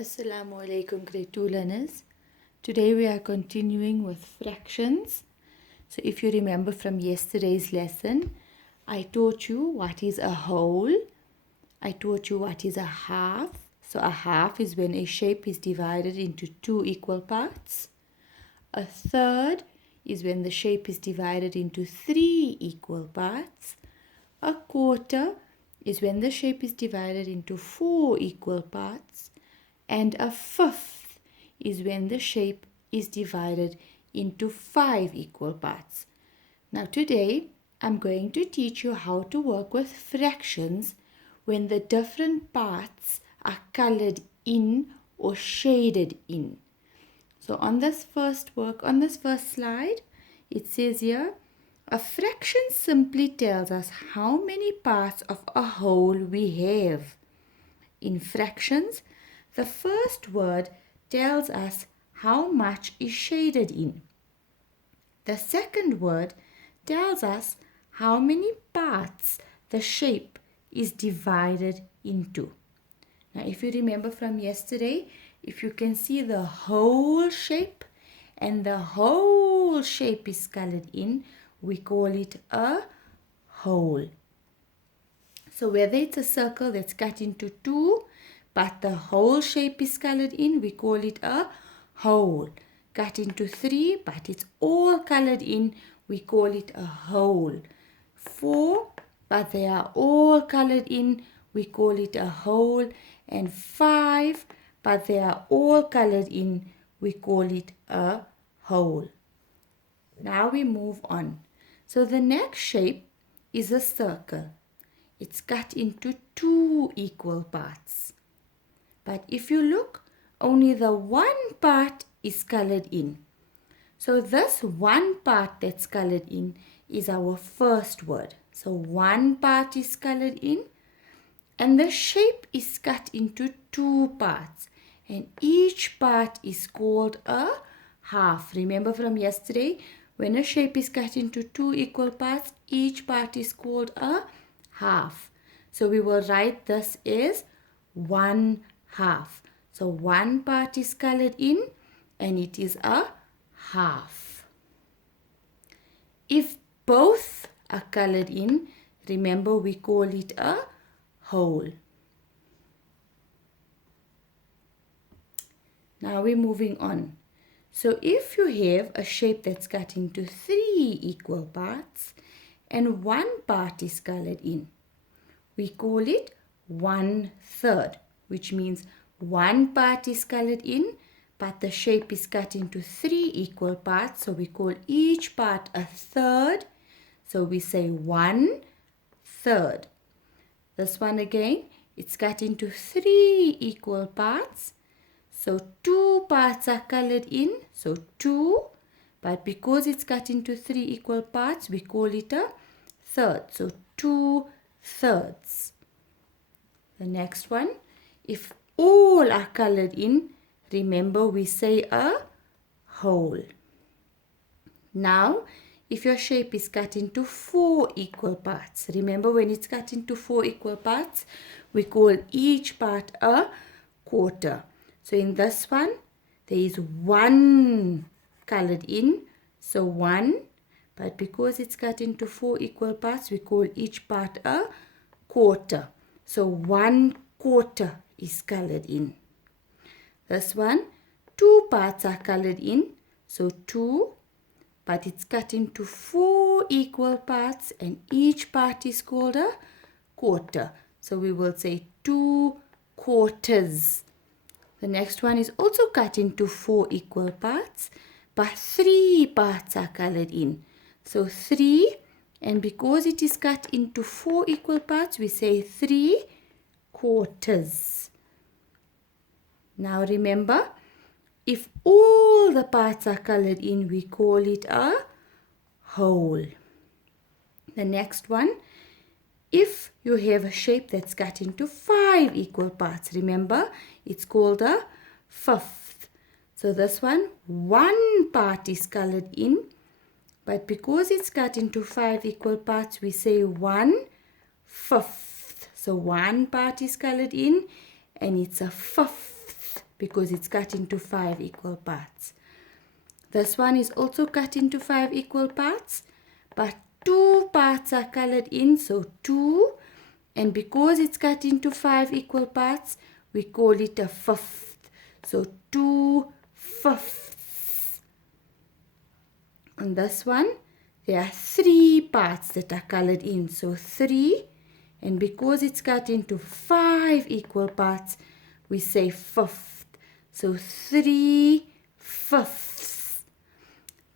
Assalamu alaikum grade 2 learners. Today we are continuing with fractions. So if you remember from yesterday's lesson, I taught you what is a whole. I taught you what is a half. So a half is when a shape is divided into two equal parts. A third is when the shape is divided into three equal parts. A quarter is when the shape is divided into four equal parts. And a fifth is when the shape is divided into five equal parts. Now today I'm going to teach you how to work with fractions when the different parts are colored in or shaded in. So on this first slide, it says here, a fraction simply tells us how many parts of a whole we have. In fractions, the first word tells us how much is shaded in. The second word tells us how many parts the shape is divided into. Now, if you remember from yesterday, if you can see the whole shape and the whole shape is colored in, we call it a whole. So whether it's a circle that's cut into two, but the whole shape is colored in, we call it a whole. Cut into three, but it's all colored in, we call it a whole. Four, but they are all colored in, we call it a whole. And five, but they are all colored in, we call it a whole. Now we move on. So the next shape is a circle. It's cut into two equal parts. But if you look, only the one part is colored in. So this one part that's colored in is our first word. So one part is colored in and the shape is cut into two parts. And each part is called a half. Remember from yesterday, when a shape is cut into two equal parts, each part is called a half. So we will write this as 1 half. So one part is colored in and it is a half. If both are colored in, remember we call it a whole. Now we're moving on. So if you have a shape that's cut into three equal parts and one part is colored in, we call it 1/3, which means one part is colored in, but the shape is cut into three equal parts. So we call each part a third. So we say 1/3. This one again, it's cut into three equal parts. So two parts are colored in, so 2. But because it's cut into three equal parts, we call it a third. So 2/3. The next one, if all are colored in, remember we say a whole. Now, if your shape is cut into four equal parts, remember when it's cut into four equal parts, we call each part a quarter. So in this one, there is one colored in, so 1. But because it's cut into four equal parts, we call each part a quarter. So 1/4 is colored in. This one, two parts are colored in, so 2. But it's cut into four equal parts and each part is called a quarter. So we will say 2/4. The next one is also cut into four equal parts, but three parts are colored in. So 3, and because it is cut into four equal parts, we say 3/4. Now remember, if all the parts are colored in, we call it a whole. The next one, if you have a shape that's cut into five equal parts, remember, it's called a fifth. So this one part is colored in, but because it's cut into five equal parts, we say 1/5. So one part is colored in and it's a fifth because it's cut into 5 equal parts. This one is also cut into 5 equal parts, but 2 parts are colored in, so 2. And because it's cut into 5 equal parts, we call it a fifth. So 2/5. On this one, there are 3 parts that are colored in, so 3. And because it's cut into 5 equal parts, we say fifth. So 3/5.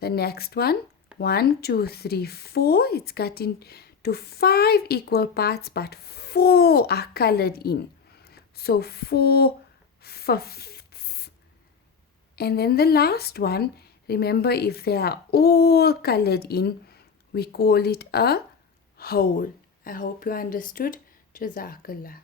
The next one, 1, 2, 3, 4. It's cut into 5 equal parts, but 4 are colored in. So 4/5. And then the last one, remember, if they are all colored in, we call it a whole. I hope you understood. Jazakallah.